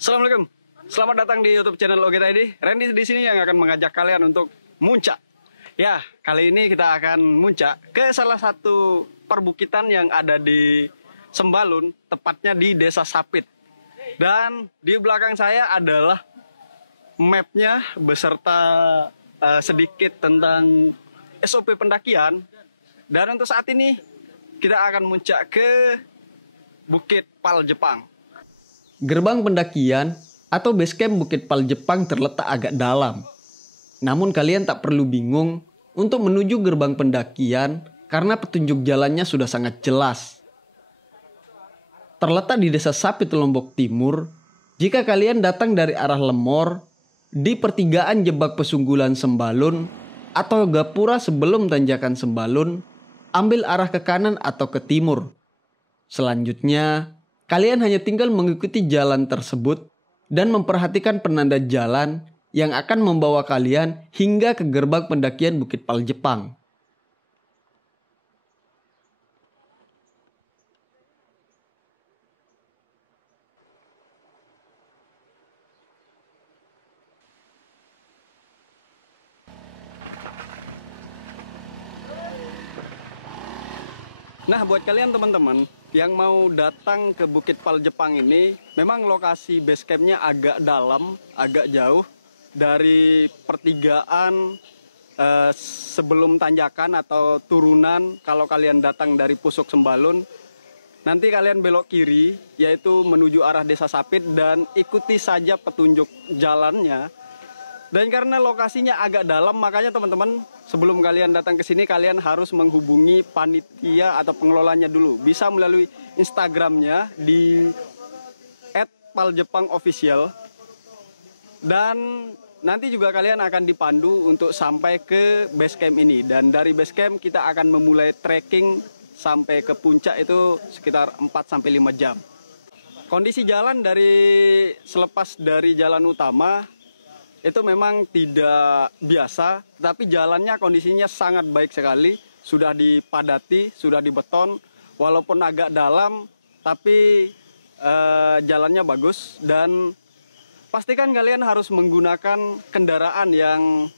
Assalamualaikum. Selamat datang di YouTube channel OGT ID. Randy di sini yang akan mengajak kalian untuk muncak. Ya, kali ini kita akan muncak ke salah satu perbukitan yang ada di Sembalun, tepatnya di Desa Sapit. Dan di belakang saya adalah mapnya beserta sedikit tentang SOP pendakian. Dan untuk saat ini kita akan muncak ke Bukit Paljepang. Gerbang pendakian atau base camp Bukit Paljepang terletak agak dalam. Namun kalian tak perlu bingung untuk menuju gerbang pendakian karena petunjuk jalannya sudah sangat jelas. Terletak di Desa Sapit, Lombok Timur. Jika kalian datang dari arah Lemor, di pertigaan Jebak Pesunggulan Sembalun atau Gapura sebelum tanjakan Sembalun, ambil arah ke kanan atau ke timur. Selanjutnya, kalian hanya tinggal mengikuti jalan tersebut dan memperhatikan penanda jalan yang akan membawa kalian hingga ke gerbang pendakian Bukit Paljepang. Nah, buat kalian teman-teman yang mau datang ke Bukit Paljepang ini, memang lokasi base campnya agak dalam, agak jauh dari pertigaan sebelum tanjakan atau turunan. Kalau kalian datang dari Pusuk Sembalun, nanti kalian belok kiri, yaitu menuju arah Desa Sapit dan ikuti saja petunjuk jalannya. Dan karena lokasinya agak dalam, makanya teman-teman sebelum kalian datang ke sini kalian harus menghubungi panitia atau pengelolanya dulu. Bisa melalui Instagramnya di @paljepangofficial. Dan nanti juga kalian akan dipandu untuk sampai ke base camp ini. Dan dari base camp kita akan memulai trekking sampai ke puncak itu sekitar 4-5 jam. Kondisi jalan selepas dari jalan utama itu memang tidak biasa, tapi jalannya kondisinya sangat baik sekali. Sudah dipadati, sudah dibeton, walaupun agak dalam, tapi jalannya bagus. Dan pastikan kalian harus menggunakan kendaraan yang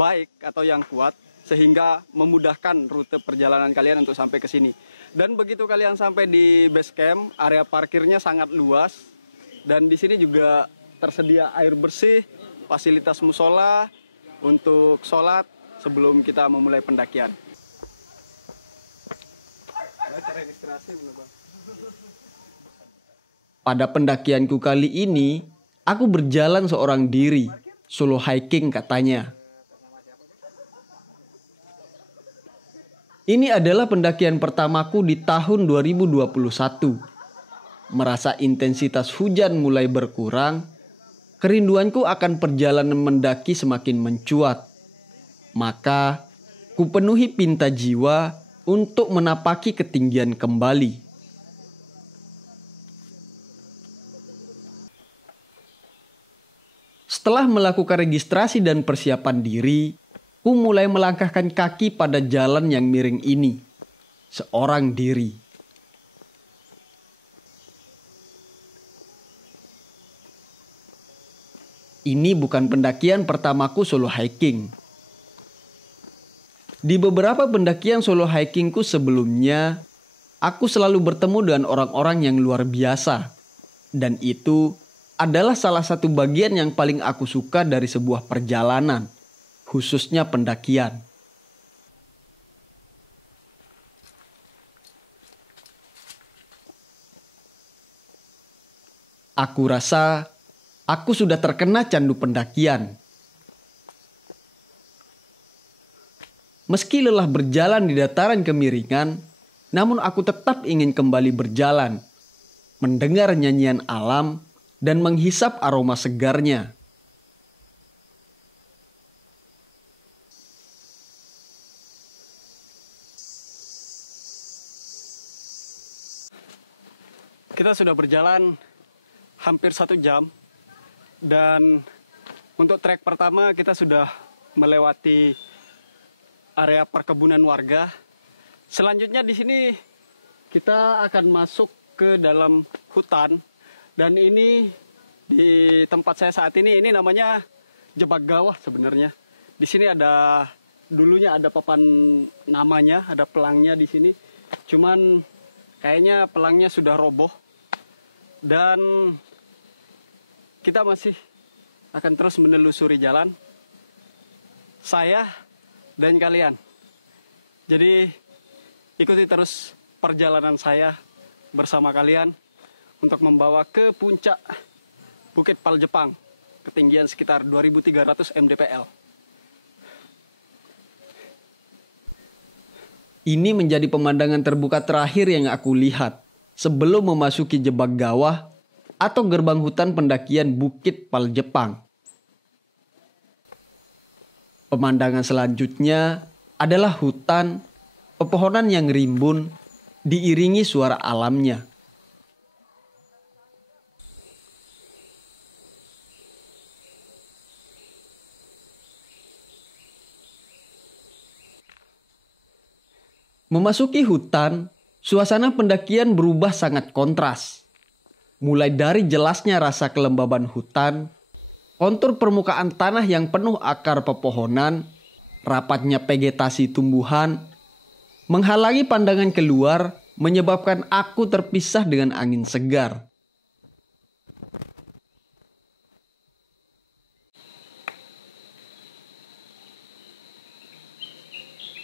baik atau yang kuat, sehingga memudahkan rute perjalanan kalian untuk sampai ke sini. Dan begitu kalian sampai di base camp, area parkirnya sangat luas, dan di sini juga tersedia air bersih, fasilitas musola untuk sholat sebelum kita memulai pendakian. Pada pendakianku kali ini, aku berjalan seorang diri, solo hiking katanya. Ini adalah pendakian pertamaku di tahun 2021. Merasa intensitas hujan mulai berkurang, kerinduanku akan perjalanan mendaki semakin mencuat. Maka, kupenuhi pinta jiwa untuk menapaki ketinggian kembali. Setelah melakukan registrasi dan persiapan diri, ku mulai melangkahkan kaki pada jalan yang miring ini. Seorang diri. Ini bukan pendakian pertamaku solo hiking. Di beberapa pendakian solo hikingku sebelumnya, aku selalu bertemu dengan orang-orang yang luar biasa. Dan itu adalah salah satu bagian yang paling aku suka dari sebuah perjalanan, khususnya pendakian. Aku rasa aku sudah terkena candu pendakian. Meski lelah berjalan di dataran kemiringan, namun aku tetap ingin kembali berjalan, mendengar nyanyian alam, dan menghisap aroma segarnya. Kita sudah berjalan hampir 1 jam. Dan untuk trek pertama kita sudah melewati area perkebunan warga. Selanjutnya di sini kita akan masuk ke dalam hutan. Dan ini di tempat saya saat ini namanya Jebak Gawah sebenarnya. Di sini dulunya ada papan namanya, ada pelangnya di sini. Cuman kayaknya pelangnya sudah roboh. Dan kita masih akan terus menelusuri jalan, saya dan kalian. Jadi ikuti terus perjalanan saya bersama kalian untuk membawa ke puncak Bukit Paljepang, ketinggian sekitar 2.300 mdpl. Ini menjadi pemandangan terbuka terakhir yang aku lihat sebelum memasuki Jebak Gawah atau gerbang hutan pendakian Bukit Paljepang. Pemandangan selanjutnya adalah hutan, pepohonan yang rimbun, diiringi suara alamnya. Memasuki hutan, suasana pendakian berubah sangat kontras. Mulai dari jelasnya rasa kelembaban hutan, kontur permukaan tanah yang penuh akar pepohonan, rapatnya vegetasi tumbuhan, menghalangi pandangan keluar, menyebabkan aku terpisah dengan angin segar.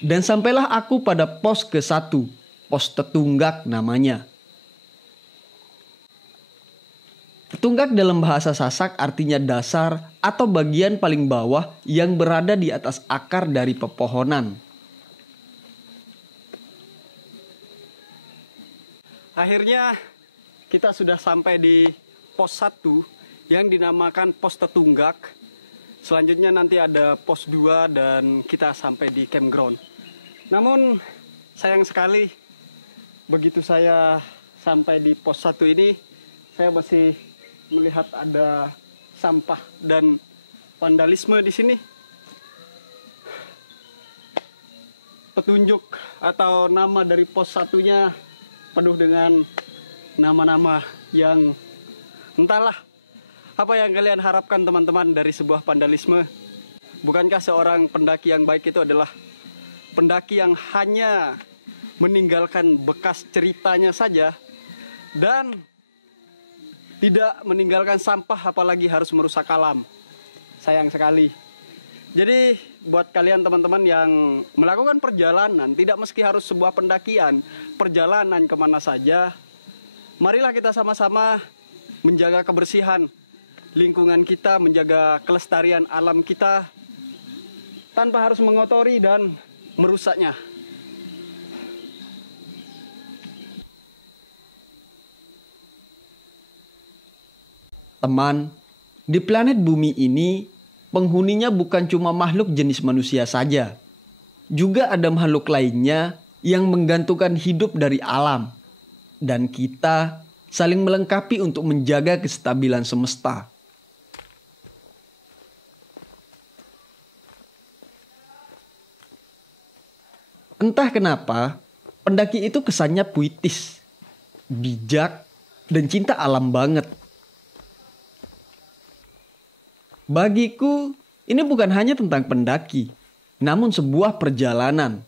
Dan sampailah aku pada pos ke-1, pos Tetunggak namanya. Tetunggak dalam bahasa Sasak artinya dasar atau bagian paling bawah yang berada di atas akar dari pepohonan. Akhirnya kita sudah sampai di pos 1 yang dinamakan pos Tetunggak. Selanjutnya nanti ada pos 2 dan kita sampai di campground. Namun sayang sekali begitu saya sampai di pos 1 ini, saya masih melihat ada sampah dan vandalisme di sini. Petunjuk atau nama dari pos 1-nya penuh dengan nama-nama yang entahlah apa yang kalian harapkan teman-teman dari sebuah vandalisme. Bukankah seorang pendaki yang baik itu adalah pendaki yang hanya meninggalkan bekas ceritanya saja dan tidak meninggalkan sampah, apalagi harus merusak alam. Sayang sekali. Jadi buat kalian teman-teman yang melakukan perjalanan, tidak meski harus sebuah pendakian, perjalanan kemana saja, marilah kita sama-sama menjaga kebersihan lingkungan kita, menjaga kelestarian alam kita tanpa harus mengotori dan merusaknya. Teman, di planet bumi ini penghuninya bukan cuma makhluk jenis manusia saja. Juga ada makhluk lainnya yang menggantungkan hidup dari alam. Dan kita saling melengkapi untuk menjaga kestabilan semesta. Entah kenapa, pendaki itu kesannya puitis, bijak, dan cinta alam banget. Bagiku, ini bukan hanya tentang pendaki, namun sebuah perjalanan.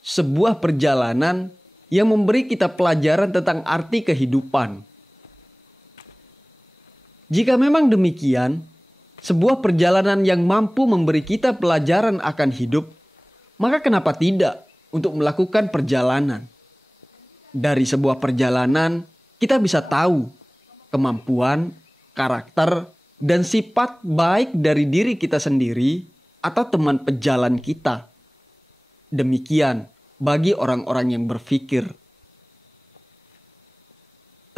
Sebuah perjalanan yang memberi kita pelajaran tentang arti kehidupan. Jika memang demikian, sebuah perjalanan yang mampu memberi kita pelajaran akan hidup, maka kenapa tidak untuk melakukan perjalanan? Dari sebuah perjalanan, kita bisa tahu kemampuan, karakter, dan sifat baik dari diri kita sendiri atau teman pejalan kita. Demikian bagi orang-orang yang berpikir.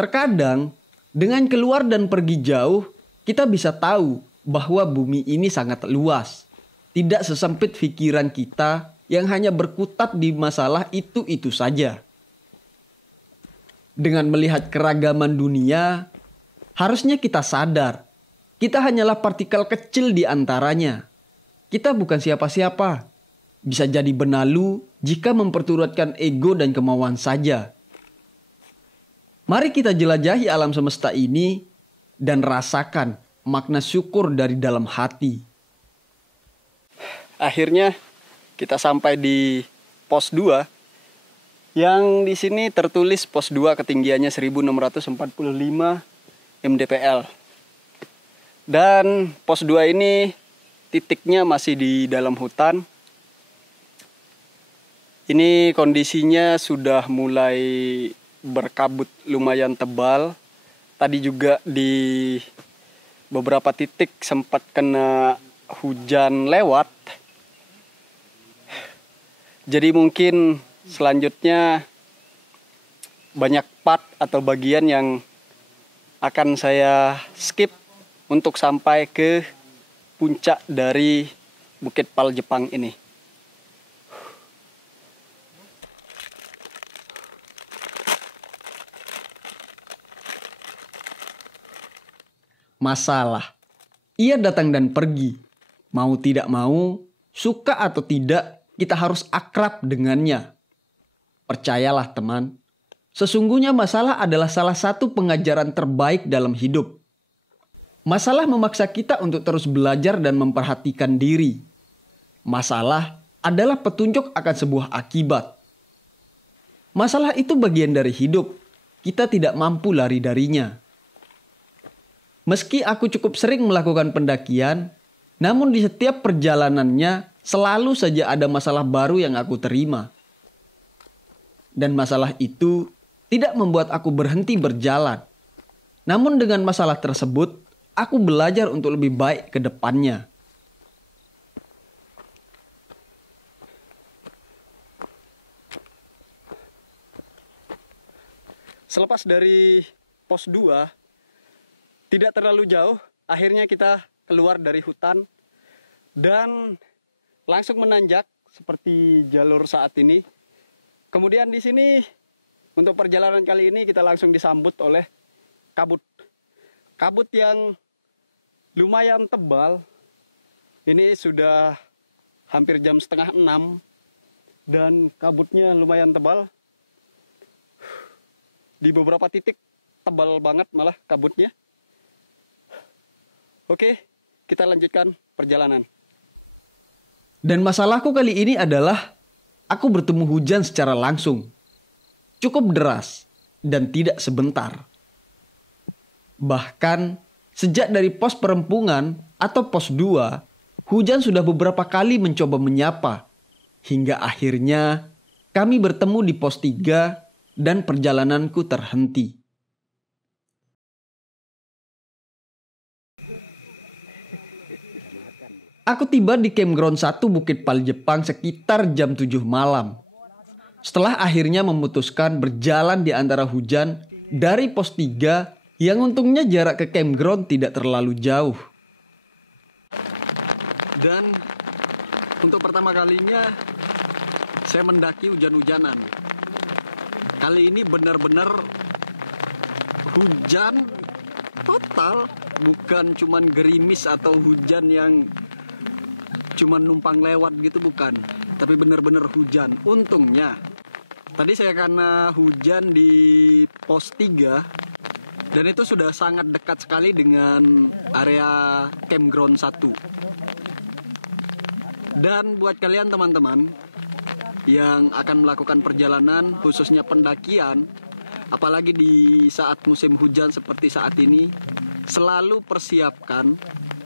Terkadang, dengan keluar dan pergi jauh, kita bisa tahu bahwa bumi ini sangat luas. Tidak sesempit pikiran kita yang hanya berkutat di masalah itu-itu saja. Dengan melihat keragaman dunia, harusnya kita sadar, kita hanyalah partikel kecil di antaranya. Kita bukan siapa-siapa. Bisa jadi benalu jika memperturutkan ego dan kemauan saja. Mari kita jelajahi alam semesta ini dan rasakan makna syukur dari dalam hati. Akhirnya kita sampai di pos 2 yang di sini tertulis pos 2 ketinggiannya 1645 mdpl. Dan pos 2 ini titiknya masih di dalam hutan. Ini kondisinya sudah mulai berkabut lumayan tebal. Tadi juga di beberapa titik sempat kena hujan lewat. Jadi mungkin selanjutnya banyak part atau bagian yang akan saya skip untuk sampai ke puncak dari Bukit Paljepang ini. Masalah, ia datang dan pergi. Mau tidak mau, suka atau tidak, kita harus akrab dengannya. Percayalah teman, sesungguhnya masalah adalah salah satu pengajaran terbaik dalam hidup. Masalah memaksa kita untuk terus belajar dan memperhatikan diri. Masalah adalah petunjuk akan sebuah akibat. Masalah itu bagian dari hidup. Kita tidak mampu lari darinya. Meski aku cukup sering melakukan pendakian, namun di setiap perjalanannya selalu saja ada masalah baru yang aku terima. Dan masalah itu tidak membuat aku berhenti berjalan. Namun dengan masalah tersebut, aku belajar untuk lebih baik ke depannya. Selepas dari pos 2, tidak terlalu jauh, akhirnya kita keluar dari hutan dan langsung menanjak seperti jalur saat ini. Kemudian di sini untuk perjalanan kali ini kita langsung disambut oleh kabut. Kabut yang lumayan tebal. Ini sudah hampir jam 5:30 dan kabutnya lumayan tebal. Di beberapa titik tebal banget malah kabutnya. Oke, kita lanjutkan perjalanan. Dan masalahku kali ini adalah aku bertemu hujan secara langsung. Cukup deras dan tidak sebentar. Bahkan sejak dari pos perempungan atau pos 2, hujan sudah beberapa kali mencoba menyapa. Hingga akhirnya kami bertemu di pos 3 dan perjalananku terhenti. Aku tiba di campground 1 Bukit Paljepang sekitar jam 7 malam. Setelah akhirnya memutuskan berjalan di antara hujan dari pos 3 yang untungnya jarak ke campground tidak terlalu jauh. Dan untuk pertama kalinya saya mendaki hujan-hujanan. Kali ini benar-benar hujan total, bukan cuman gerimis atau hujan yang cuman numpang lewat gitu, bukan. Tapi benar-benar hujan. Untungnya tadi saya karena hujan di pos 3 dan itu sudah sangat dekat sekali dengan area campground 1. Dan buat kalian teman-teman yang akan melakukan perjalanan khususnya pendakian, apalagi di saat musim hujan seperti saat ini, selalu persiapkan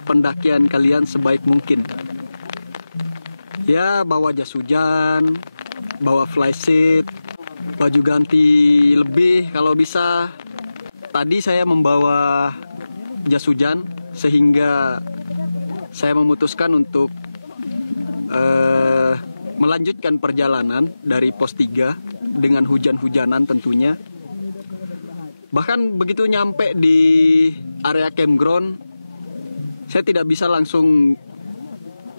pendakian kalian sebaik mungkin. Ya, bawa jas hujan, bawa flysheet, baju ganti lebih kalau bisa. Tadi saya membawa jas hujan sehingga saya memutuskan untuk melanjutkan perjalanan dari pos 3 dengan hujan-hujanan tentunya. Bahkan begitu nyampe di area campground, saya tidak bisa langsung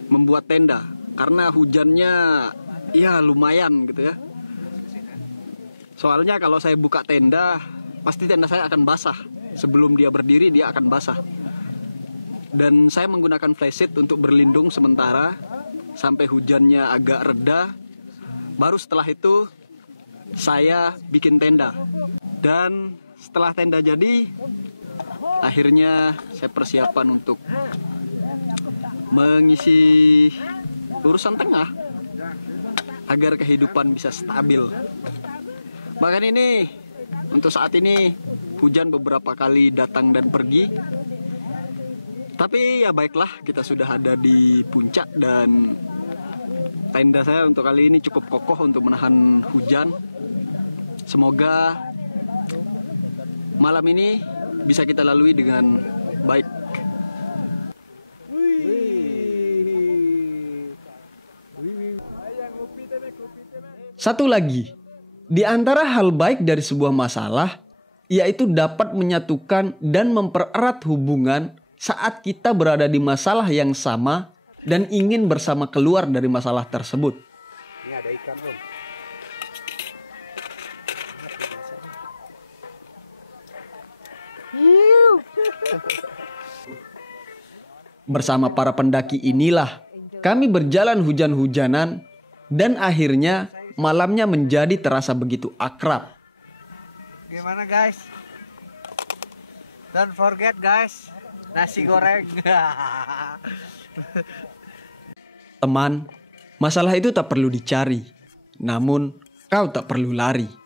membuat tenda karena hujannya ya lumayan gitu ya. Soalnya kalau saya buka tenda, pasti tenda saya akan basah. Sebelum dia berdiri, dia akan basah. Dan saya menggunakan flysheet untuk berlindung sementara sampai hujannya agak reda. Baru setelah itu saya bikin tenda. Dan setelah tenda jadi, akhirnya saya persiapan untuk mengisi urusan tengah agar kehidupan bisa stabil. Bahkan ini untuk saat ini hujan beberapa kali datang dan pergi. Tapi ya baiklah, kita sudah ada di puncak dan tenda saya untuk kali ini cukup kokoh untuk menahan hujan. Semoga malam ini bisa kita lalui dengan baik. Satu lagi, di antara hal baik dari sebuah masalah, yaitu dapat menyatukan dan mempererat hubungan saat kita berada di masalah yang sama dan ingin bersama keluar dari masalah tersebut. Ini ada ikan, Om. Bersama para pendaki inilah kami berjalan hujan-hujanan dan akhirnya malamnya menjadi terasa begitu akrab. Gimana guys? Don't forget guys, nasi goreng. Teman, masalah itu tak perlu dicari, namun kau tak perlu lari.